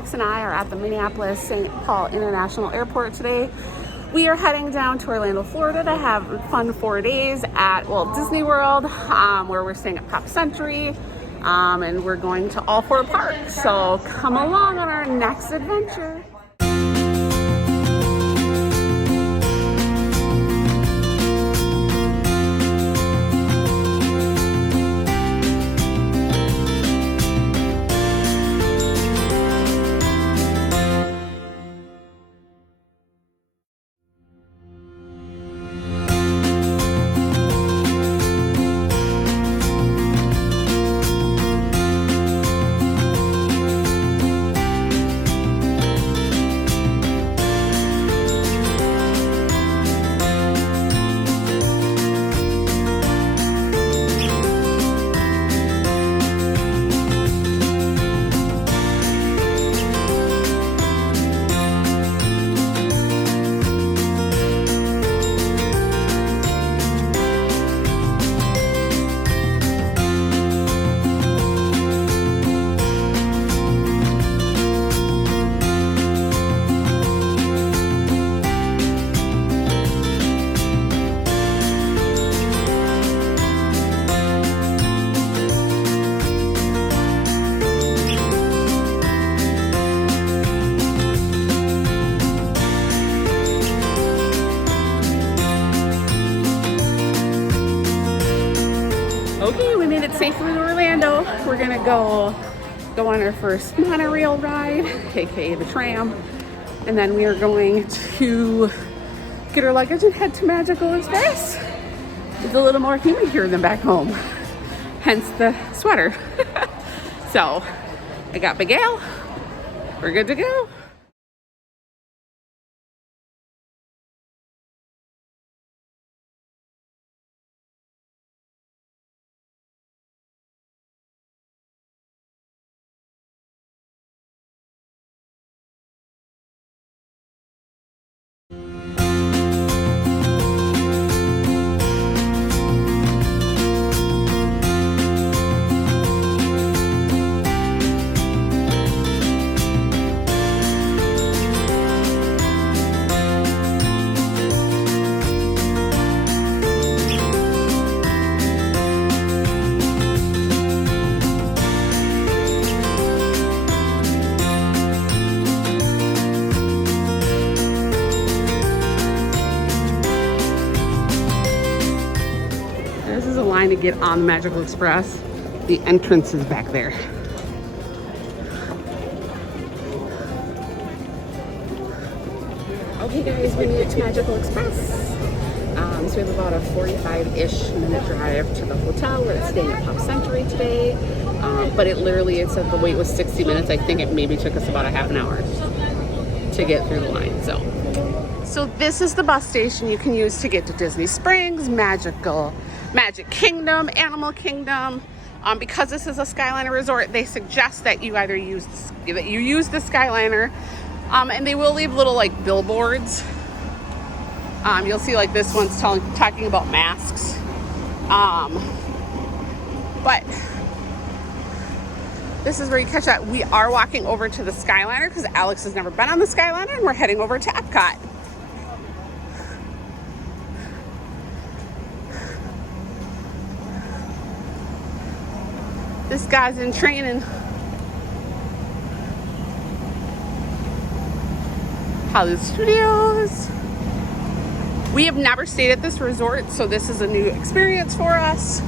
Alex and I are at the Minneapolis St. Paul International Airport today. We are heading down to Orlando, Florida to have a fun 4 days at Walt Disney World, where we're staying at Pop Century, and we're going to all 4 parks. So come along on our next adventure. Okay, we made it safely to Orlando. We're gonna go on our first monorail ride, aka the tram, and then we are going to get our luggage and head to Magical Express. It's a little more humid here than back home, hence the sweater. So I got Big Al. We're good to go. To get on the Magical Express. The entrance is back there. Okay guys, we made it to Magical Express. So we have about a 45-ish minute drive to the hotel. We're staying at Pop Century today. But it said the wait was 60 minutes. I think it maybe took us about a half an hour to get through the line. So this is the bus station you can use to get to Disney Springs, Magic Kingdom, Animal Kingdom. Because this is a Skyliner resort, they suggest that you either use the Skyliner, and they will leave little like billboards. You'll see like this one's talking about masks. But this is where you catch that. We are walking over to the Skyliner because Alex has never been on the Skyliner, and we're heading over to Epcot. This guy's in training. Hollywood Studios. We have never stayed at this resort, so this is a new experience for us.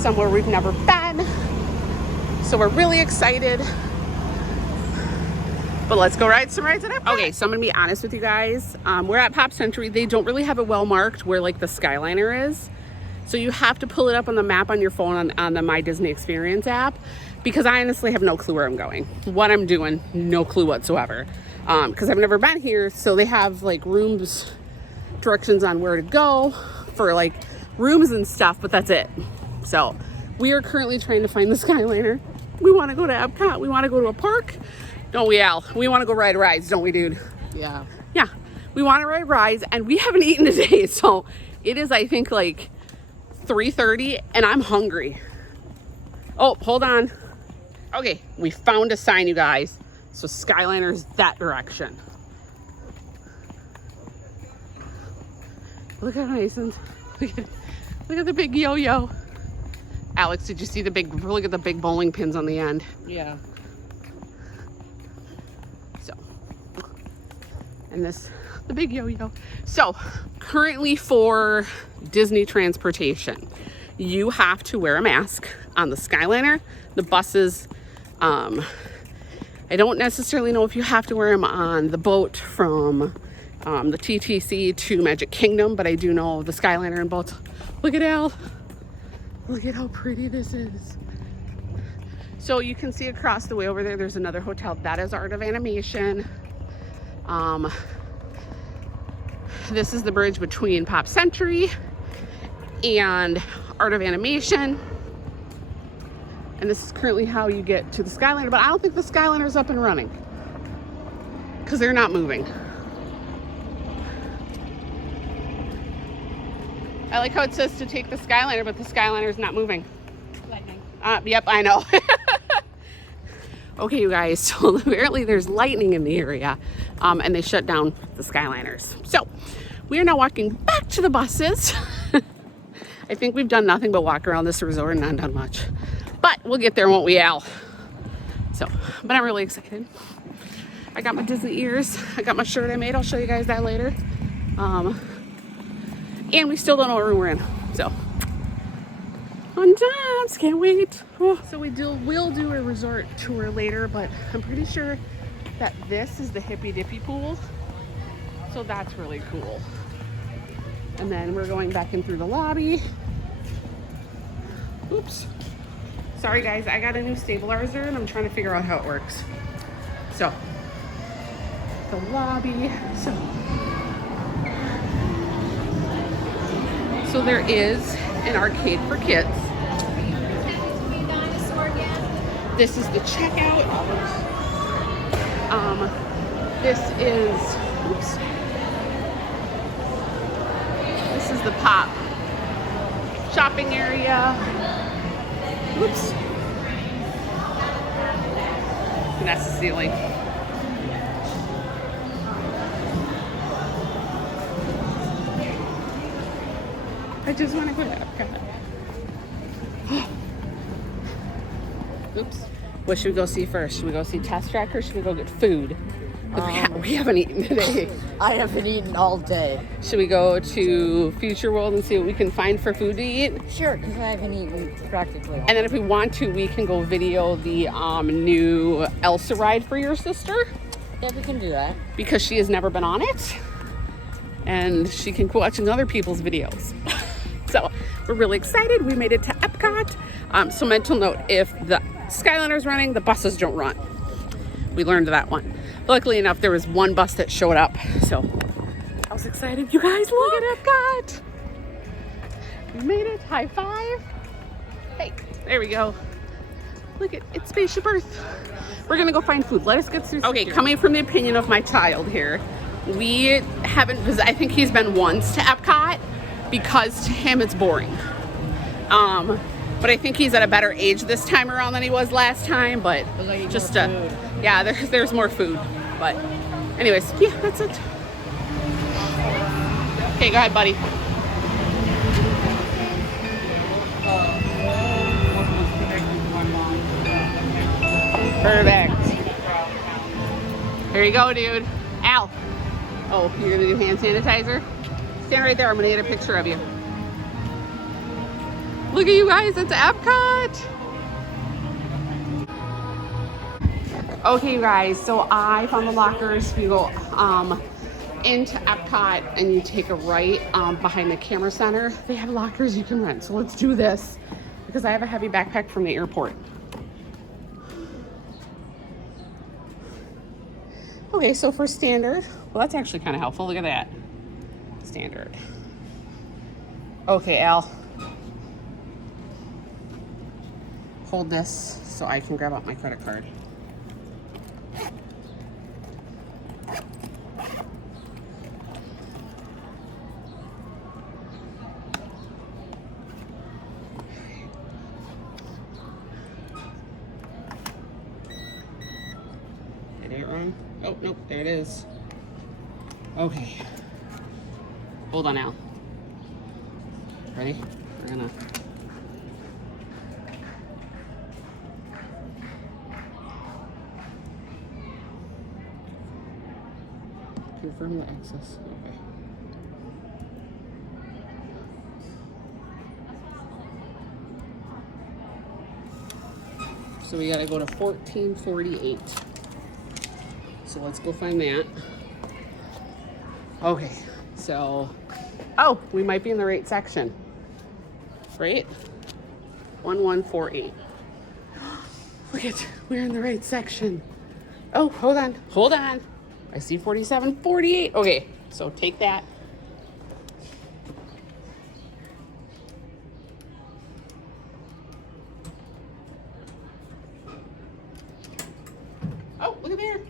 Somewhere we've never been. So we're really excited. But let's go ride some rides at Epcot. Okay, so I'm gonna be honest with you guys. We're at Pop Century. They don't really have it well marked where like the Skyliner is. So you have to pull it up on the map on your phone on the My Disney Experience app, because I honestly have no clue where I'm going, what I'm doing, no clue whatsoever. Because I've never been here, so they have like rooms, directions on where to go for like rooms and stuff, but that's it. So we are currently trying to find the Skyliner. We want to go to Epcot. We want to go to a park. Don't we, Al? We want to go ride rides, don't we, dude? Yeah. Yeah. We want to ride rides, and we haven't eaten today, so it is, I think, like 3:30, and I'm hungry. Oh, hold on. Okay, we found a sign, you guys. So Skyliner's that direction. Look at Mason's. Look at the big yo-yo. Alex, did you see the big, look at the big bowling pins on the end? Yeah. So, and this, the big yo-yo. So, currently for Disney transportation, you have to wear a mask on the Skyliner, the buses. I don't necessarily know if you have to wear them on the boat from the TTC to Magic Kingdom, but I do know the Skyliner and boats. Look at Al. Look at how pretty this is. So you can see across the way over there, there's another hotel. That is Art of Animation. This is the bridge between Pop Century and Art of Animation. And this is currently how you get to the Skyliner, but I don't think the Skyliner's up and running because they're not moving. I like how it says to take the Skyliner, but the Skyliner's not moving. Lightning. Yep, I know. Okay, you guys, so apparently there's lightning in the area, and they shut down the Skyliners. So we are now walking back to the buses. I think we've done nothing but walk around this resort and not done much. But we'll get there, won't we, Al? So, but I'm really excited. I got my Disney ears. I got my shirt I made. I'll show you guys that later. And we still don't know what room we're in. So, fun times. Can't wait. Oh. So we'll do a resort tour later, but I'm pretty sure that this is the Hippy Dippy pool. So that's really cool. And then we're going back in through the lobby. Oops. Sorry guys, I got a new stabilizer and I'm trying to figure out how it works. So, the lobby. So there is an arcade for kids. This is the checkout. This is, oops. This is the Pop shopping area. Oops. And that's the ceiling. I just want to go to Epcot. Oops. What should we go see first? Should we go see Test Track or should we go get food? We haven't eaten today. I haven't eaten all day. Should we go to Future World and see what we can find for food to eat? Sure, because I haven't eaten practically all. And then if we want to, we can go video the new Elsa ride for your sister. Yeah, we can do that. Because she has never been on it. And she can quit watching other people's videos. So we're really excited. We made it to Epcot. So mental note, if the Skyliner's running, the buses don't run. We learned that one. Luckily enough, there was one bus that showed up. So I was excited. You guys, look at Epcot. We made it. High five. Hey, there we go. Look at it's Spaceship Earth. We're gonna go find food. Let us get through. Okay, coming from the opinion of my child here, we haven't, I think he's been once to Epcot because to him it's boring. But I think he's at a better age this time around than he was last time, but just yeah, there's more food. But anyways, yeah, that's it. Okay, go ahead, buddy. Perfect. Here you go, dude. Al. Oh, you're gonna do hand sanitizer? Stand right there, I'm gonna get a picture of you. Look at you guys, it's Epcot. Okay, you guys, so I found the lockers. You go into Epcot and you take a right behind the camera center. They have lockers you can rent, so let's do this because I have a heavy backpack from the airport. Okay, so for standard, well, that's actually kind of helpful. Look at that. Standard. Okay, Al. Hold this so I can grab out my credit card. It There it is. Okay. Hold on, Al. Ready? We're gonna. Confirm the access. Okay. So we gotta go to 1448. So let's go find that. Okay, so, oh, we might be in the right section, right? 1148. Look at, we're in the right section. Oh, hold on. I see 4748. Okay, so take that. Oh, look at there.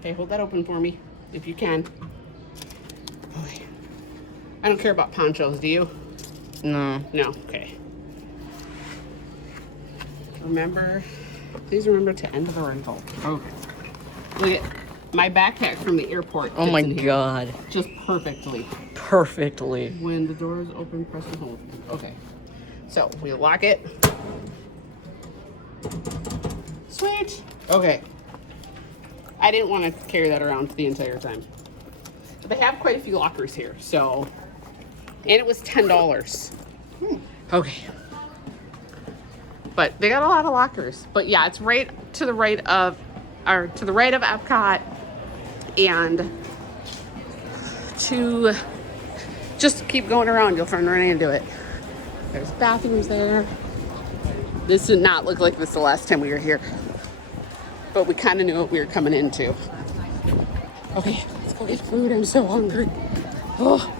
Okay, hold that open for me, if you can. Okay. I don't care about ponchos, do you? No. No, okay. Please remember to end the rental. Okay. Look at my backpack from the airport. Oh my fits in here god. just perfectly. Perfectly. When the door is open, press and hold. Okay. So we lock it. Switch. Okay. I didn't want to carry that around the entire time. But they have quite a few lockers here, so. And it was $10. Okay. But they got a lot of lockers. But yeah, it's right to the right of Epcot, and to just keep going around, you'll turn right into it. There's bathrooms there. This did not look like this the last time we were here, but we kind of knew what we were coming into. Okay, let's go get food. I'm so hungry. Oh.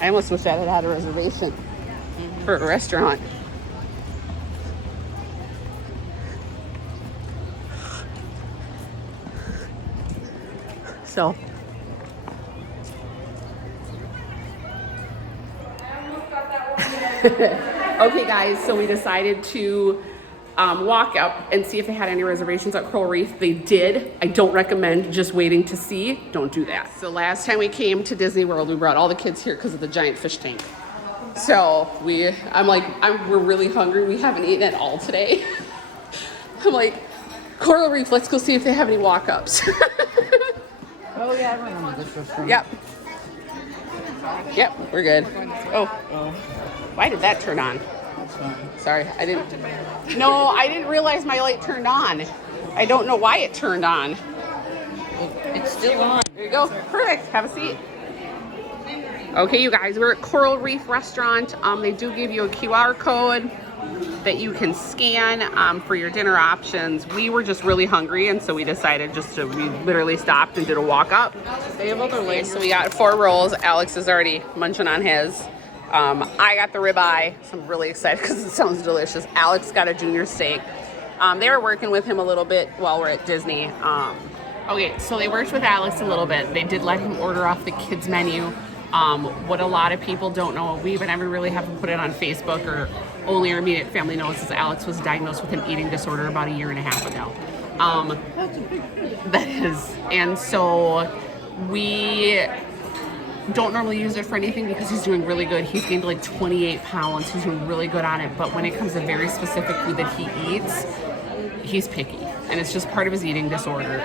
I almost wish I had had a reservation for a restaurant. So. Okay, guys, so we decided to walk up and see if they had any reservations at Coral Reef. They did. I don't recommend just waiting to see. Don't do that. So last time we came to Disney World, we brought all the kids here because of the giant fish tank. So we're really hungry. We haven't eaten at all today. I'm like, Coral Reef, let's go see if they have any walk-ups. Oh yeah, I remember this restaurant. Yep. Yep, we're good. Oh. Why did that turn on? That's fine. Sorry, I didn't realize my light turned on. I don't know why it turned on. It's still on. There you go. Perfect. Have a seat. Okay, you guys, we're at Coral Reef Restaurant. They do give you a QR code that you can scan for your dinner options. We were just really hungry, and so we decided we literally stopped and did a walk up. They have other legs. So we got 4 rolls. Alex is already munching on his. I got the ribeye, so I'm really excited because it sounds delicious. Alex got a junior steak. They were working with him a little bit while we're at Disney. Okay, so they worked with Alex a little bit. They did let him order off the kids menu. What a lot of people don't know, we never really haven't put it on Facebook, or only our immediate family knows, is Alex was diagnosed with an eating disorder about 1.5 years ago. That is, and so we don't normally use it for anything because he's doing really good. He's gained like 28 pounds. He's doing really good on it. But when it comes to very specific food that he eats, he's picky. And it's just part of his eating disorder.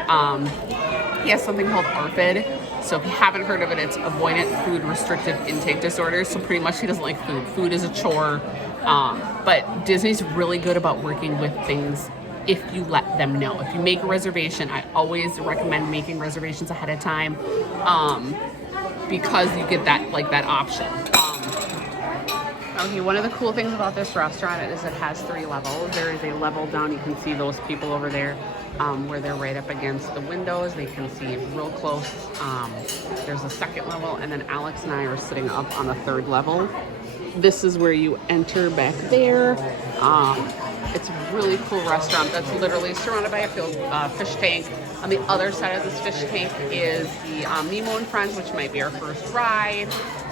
He has something called ARFID. So if you haven't heard of it, it's avoidant food restrictive intake disorder. So pretty much he doesn't like food. Food is a chore. But Disney's really good about working with things if you let them know. If you make a reservation, I always recommend making reservations ahead of time. Because you get that option. Okay, one of the cool things about this restaurant is it has 3 levels. There is a level down, you can see those people over there where they're right up against the windows. They can see real close. There's a 2nd level, and then Alex and I are sitting up on the 3rd level. This is where you enter back there. It's a really cool restaurant that's literally surrounded by a fish tank. On the other side of this fish tank is the Nemo and Friends, which might be our first ride.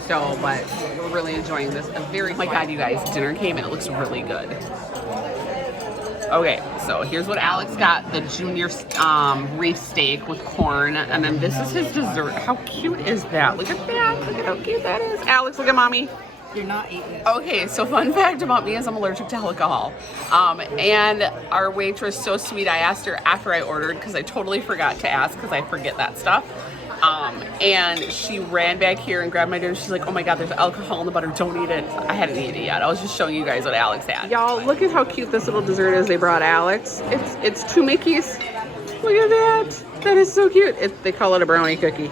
So, but we're really enjoying this. Oh my God, you guys, dinner came and it looks really good. Okay, so here's what Alex got: the junior reef steak with corn, and then this is his dessert. How cute is that? Look at that! Look at how cute that is. Alex, look at mommy. You're not eating it. Okay, so fun fact about me is I'm allergic to alcohol. And our waitress, so sweet, I asked her after I ordered because I totally forgot to ask because I forget that stuff. And she ran back here and grabbed my dinner. She's like, oh my God, there's alcohol in the butter. Don't eat it. I hadn't eaten it yet. I was just showing you guys what Alex had. Y'all, look at how cute this little dessert is they brought Alex. It's 2 Mickeys. Look at that. That is so cute. They call it a brownie cookie.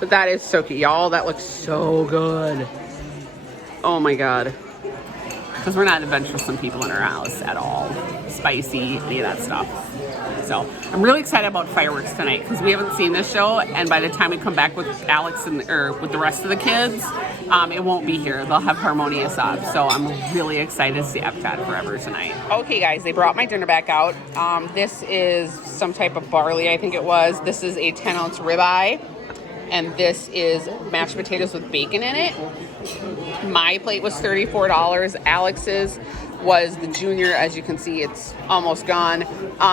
But that is so cute. Y'all, that looks so good. Oh my God. Because we're not adventuresome people in our house at all. Spicy, any of that stuff. So I'm really excited about fireworks tonight because we haven't seen this show, and by the time we come back with Alex or with the rest of the kids, it won't be here. They'll have Harmonious up. So I'm really excited to see Epcot Forever tonight. Okay guys, they brought my dinner back out. This is some type of barley, I think it was. This is a 10-ounce ribeye. And this is mashed potatoes with bacon in it. My plate was $34. Alex's was the junior. As you can see, it's almost gone.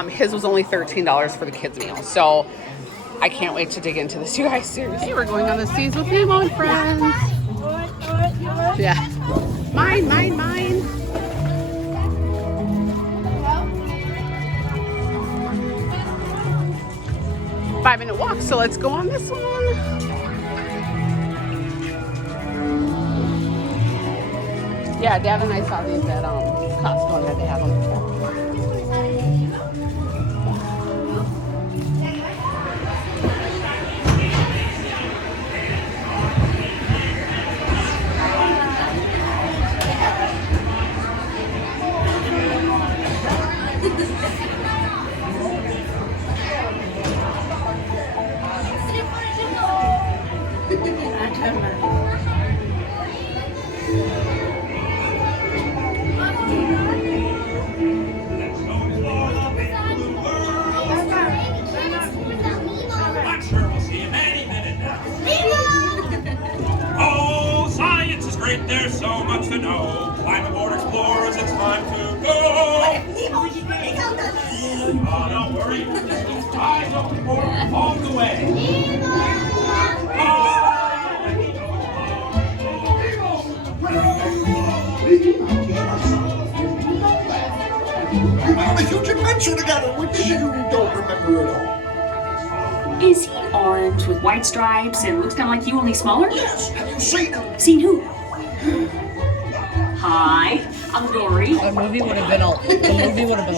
His was only $13 for the kids' meal. So I can't wait to dig into this, you guys. Seriously. Hey, we're going on the seas with Nemo and friends. Yeah. Mine, mine, mine. Five-minute walk, so let's go on this one. Yeah, Dad and I saw these at Costco and had to have them. There's so much to know. Climb aboard, explorers, it's time to go. Oh, don't worry. Just keep eyes open for all the way. You have a huge adventure together, which you don't remember at all. Is he orange with white stripes and looks kind of like you, only smaller? Yes, have you seen him? Seen who? Hi, I'm Dory. The movie would have been a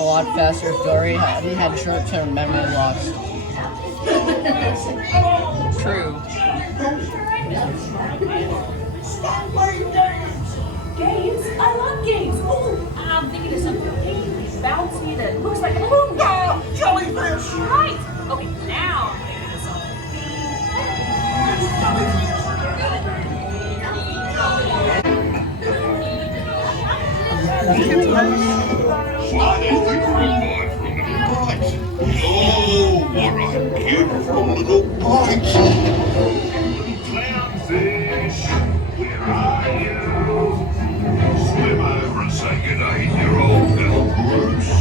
lot faster if Dory hadn't had short-term memory loss. True. Stop playing games! Games? I love games. Oh, I'm thinking of something bouncy that looks like a balloon. Ah, jellyfish! Right. Okay, now I'm thinking of something. Oh, what a beautiful little bite! Clownfish, where are you? Swim over and say good day to your old pal Bruce.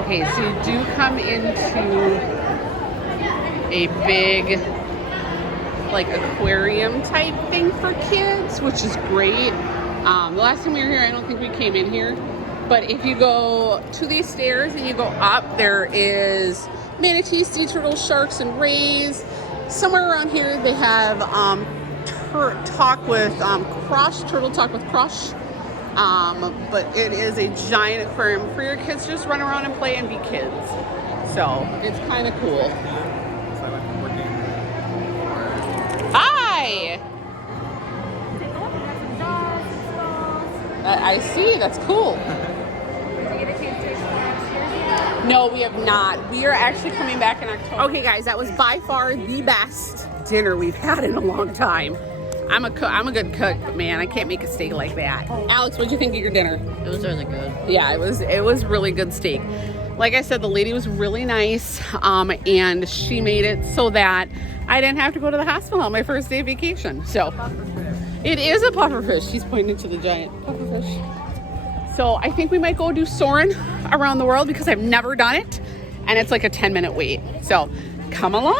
Okay, so you do come into a big, like, aquarium type thing for kids, which is great. The last time we were here, I don't think we came in here. But if you go to these stairs and you go up, there is manatees, sea turtles, sharks, and rays. Somewhere around here, they have turtle talk with Crush. But it is a giant aquarium for your kids to just run around and play and be kids. So it's kind of cool. Hi! I see, that's cool. No, we have not. We are actually coming back in October. Okay, guys, that was by far the best dinner we've had in a long time. I'm a good cook, but man, I can't make a steak like that. Alex, what'd you think of your dinner? It was really good. Yeah, it was really good steak. Like I said, the lady was really nice, and she made it so that I didn't have to go to the hospital on my first day of vacation. So it is a pufferfish. She's pointing to the giant pufferfish. So I think we might go do soaring around the world because I've never done it, and it's like a 10-minute wait. So come along.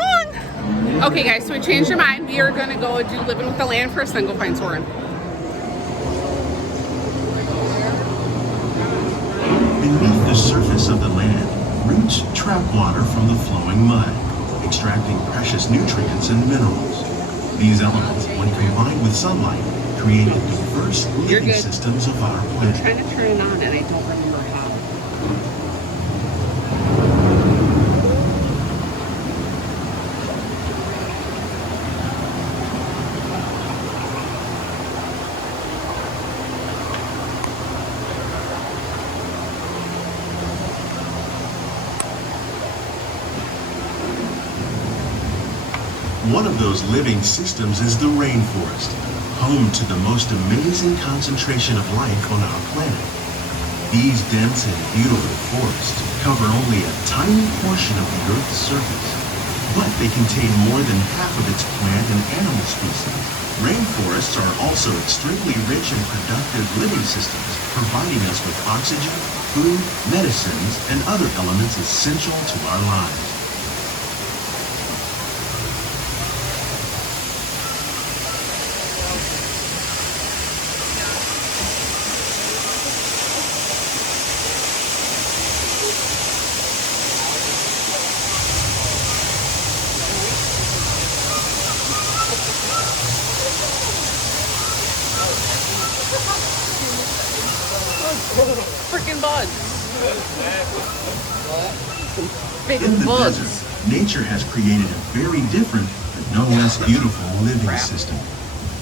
Okay, guys, so we changed our mind. We are gonna go do Living with the Land first, then go find soaring. Beneath the surface of the land, roots trap water from the flowing mud, extracting precious nutrients and minerals. These elements, when combined with sunlight, create the diverse living systems of our I'm planet. trying to turn it on, and I don't remember how. One of those living systems is the rainforest, home to the most amazing concentration of life on our planet. These dense and beautiful forests cover only a tiny portion of the Earth's surface, but they contain more than half of its plant and animal species. Rainforests are also extremely rich and productive living systems, providing us with oxygen, food, medicines, and other elements essential to our lives. Freaking bugs. Big In the bugs. desert, nature has created a very different, but no less beautiful living system.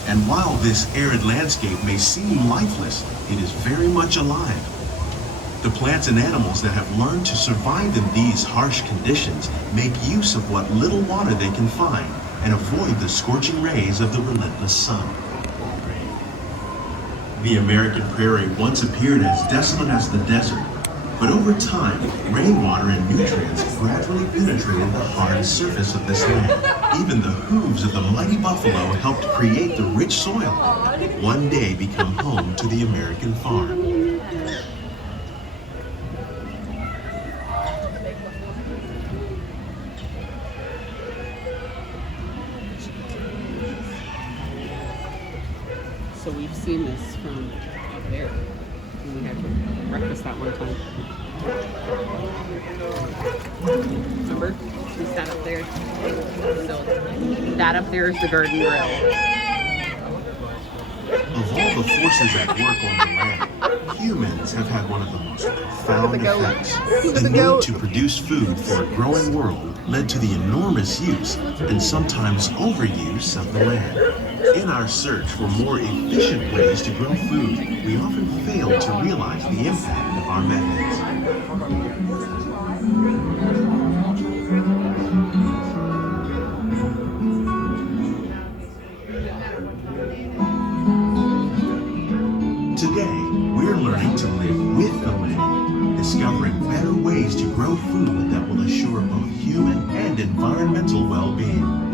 And while this arid landscape may seem lifeless, it is very much alive. The plants and animals that have learned to survive in these harsh conditions make use of what little water they can find and avoid the scorching rays of the relentless sun. The American prairie once appeared as desolate as the desert, but over time, rainwater and nutrients gradually penetrated the hard surface of this land. Even the hooves of the mighty buffalo helped create the rich soil that would one day become home to the American farm. So we've seen this from up there. And we had breakfast that one time. Remember? We sat up there. So that up there is the garden grill. Of all the forces at work on the land, humans have had one of the most profound effects. The need to produce food for a growing world led to the enormous use and sometimes overuse of the land. In our search for more efficient ways to grow food, we often fail to realize the impact of our methods. Today, we're learning to live with the land, discovering better ways to grow food that will assure both human and environmental well-being.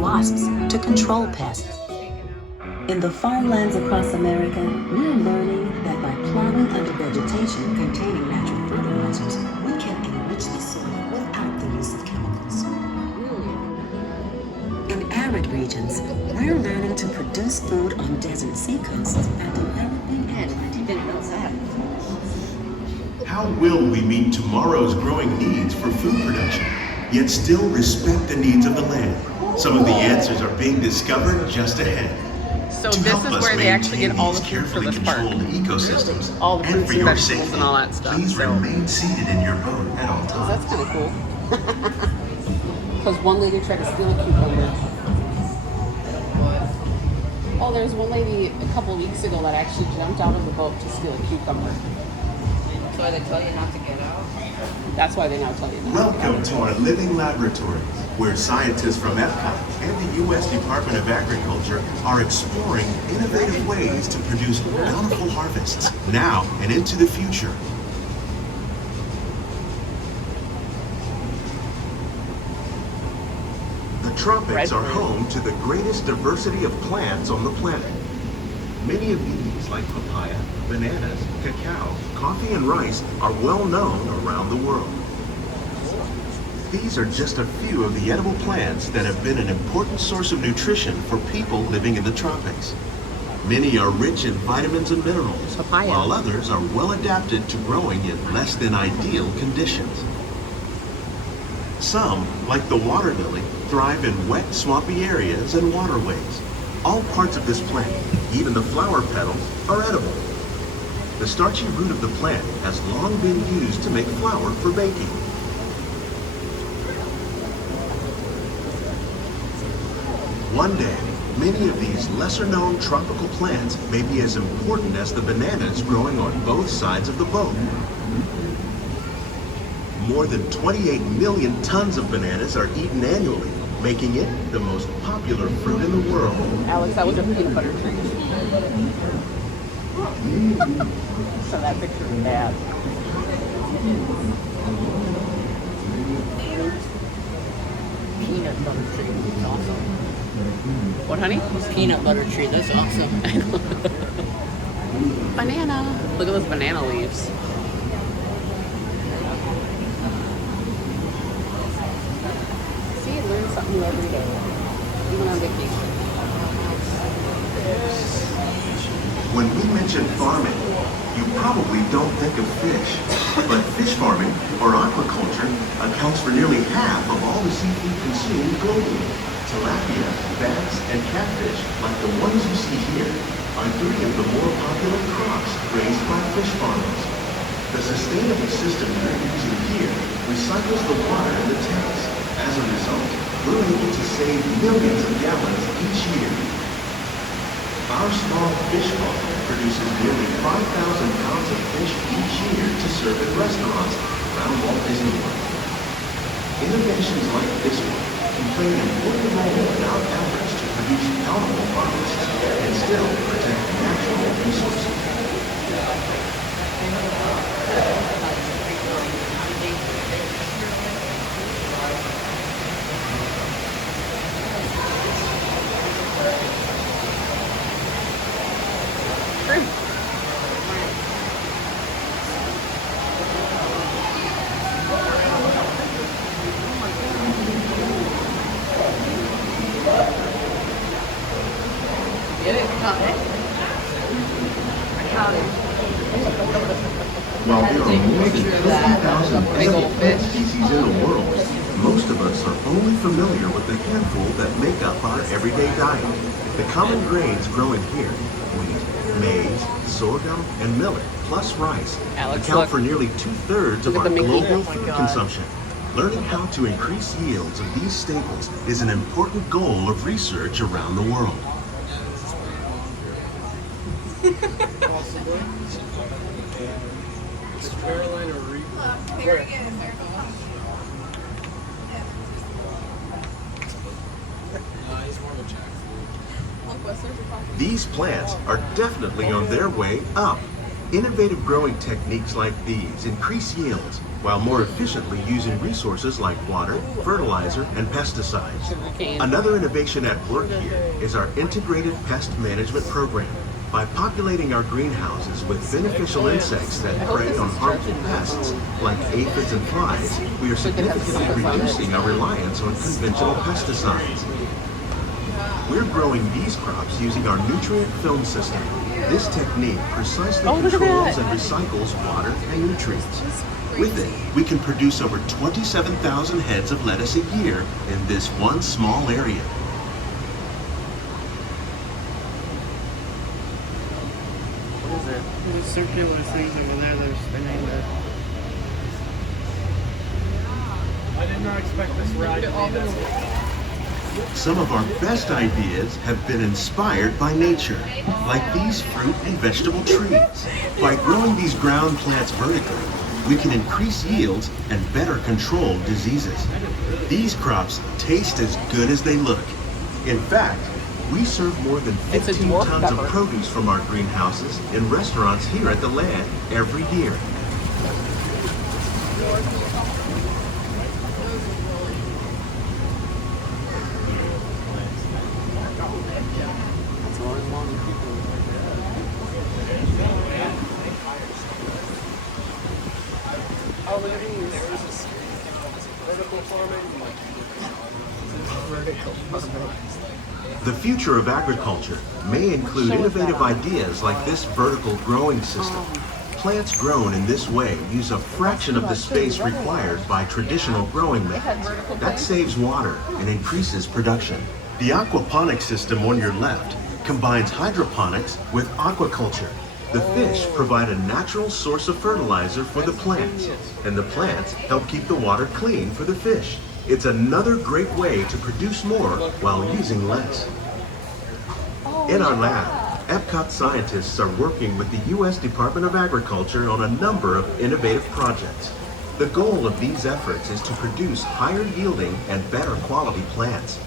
wasps to control pests. In the farmlands across America, we're learning that by plowing under vegetation containing natural fertilizers, we can enrich the soil without the use of chemicals. In arid regions, we're learning to produce food on desert seacoasts and developing How will we meet tomorrow's growing needs for food production, yet still respect the needs of the land? Some of the answers are being discovered just ahead. So To this help is us where they actually maintain get all the these food for carefully this park. controlled ecosystems, All the and fruits for and your vegetables safety, and all that stuff, please so. remain seated in your boat at all So times. that's kind of cool. Because one lady tried to steal a cucumber. Oh, there's one lady a couple weeks ago that actually jumped out of the boat to steal a cucumber. That's why they tell you not to get out. That's why they now tell you that. Welcome to our living laboratories, where scientists from Epcot and the U.S. Department of Agriculture are exploring innovative ways to produce bountiful harvests now and into the future. The tropics are home to the greatest diversity of plants on the planet. Many of these, like papaya, bananas, cacao, coffee, and rice, are well known around the world. These are just a few of the edible plants that have been an important source of nutrition for people living in the tropics. Many are rich in vitamins and minerals, Papaya. while others are well adapted to growing in less than ideal conditions. Some, like the water lily, thrive in wet, swampy areas and waterways. All parts of this plant, even the flower petals, are edible. The starchy root of the plant has long been used to make flour for baking. One day, many of these lesser-known tropical plants may be as important as the bananas growing on both sides of the boat. More than 28 million tons of bananas are eaten annually, making it the most popular fruit in the world. Alex, that was a peanut butter tree. So that picture is bad. Peanut butter tree. That's awesome. What, honey? Peanut butter tree. That's awesome. Banana. Look at those banana leaves. See, learn something new every day, even on vacation. When we mention farming, you probably don't think of fish, but fish farming, or aquaculture, accounts for nearly half of all the seafood consumed globally. Tilapia, bass, and catfish, like the ones you see here, are three of the more popular crops raised by fish farmers. The sustainable system we're using here recycles the water in the tanks. As a result, we're able to save millions of gallons each year. Our small fish farm produces nearly 5,000 pounds of fish each year to serve in restaurants around Walt Disney World. Innovations like this one can play an important role in our efforts to produce bountiful harvests and still protect natural resources. Get it? Cut it. Cut it. While there are more than Picture of that. 50,000 Big edible old plant fish. species in the world, most of us are only familiar with the handful that make up our everyday diet. The common grains growing here, wheat, maize, sorghum, and millet, plus rice, Alex, account look. for nearly 2/3 of Look our at the Mickey. global Oh my food God. consumption. Learning how to increase yields of these staples is an important goal of research around the world. These plants are definitely on their way up. Innovative growing techniques like these increase yields while more efficiently using resources like water, fertilizer, and pesticides. Another innovation at work here is our integrated pest management program. By populating our greenhouses with beneficial insects that prey on harmful pests like aphids and flies, we are significantly reducing our reliance on conventional pesticides. We're growing these crops using our nutrient film system. This technique precisely controls and recycles water and nutrients. With it, we can produce over 27,000 heads of lettuce a year in this one small area. What is it? The circular things over there that are spinning there. I did not expect this ride to be this. Some of our best ideas have been inspired by nature, like these fruit and vegetable trees. By growing these ground plants vertically, we can increase yields and better control diseases. These crops taste as good as they look. In fact, we serve more than 15 tons of produce from our greenhouses in restaurants here at the land every year. The future of agriculture may include innovative ideas like this vertical growing system. Plants grown in this way use a fraction of the space required by traditional growing methods. That saves water and increases production. The aquaponics system on your left combines hydroponics with aquaculture. The fish provide a natural source of fertilizer for the plants, and the plants help keep the water clean for the fish. It's another great way to produce more while using less. In our lab, Epcot scientists are working with the U.S. Department of Agriculture on a number of innovative projects. The goal of these efforts is to produce higher yielding and better quality plants.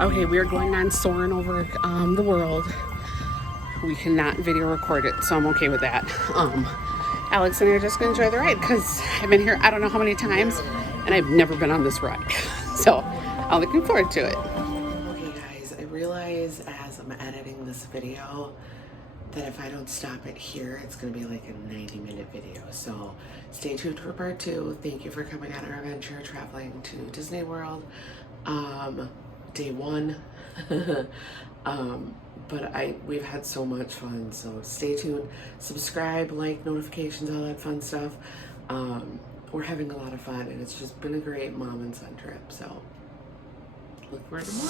Okay, we are going on soaring over the world. We cannot video record it, so I'm okay with that. Alex and I are just gonna enjoy the ride because I've been here I don't know how many times and I've never been on this ride. So I'm looking forward to it. Okay guys, I realize as I'm editing this video that if I don't stop it here, it's gonna be like a 90-minute video. So stay tuned for part 2. Thank you for coming on our adventure traveling to Disney World. Day 1. But we've had so much fun, so stay tuned, subscribe, like, notifications, all that fun stuff. We're having a lot of fun and it's just been a great mom and son trip, so look forward to more.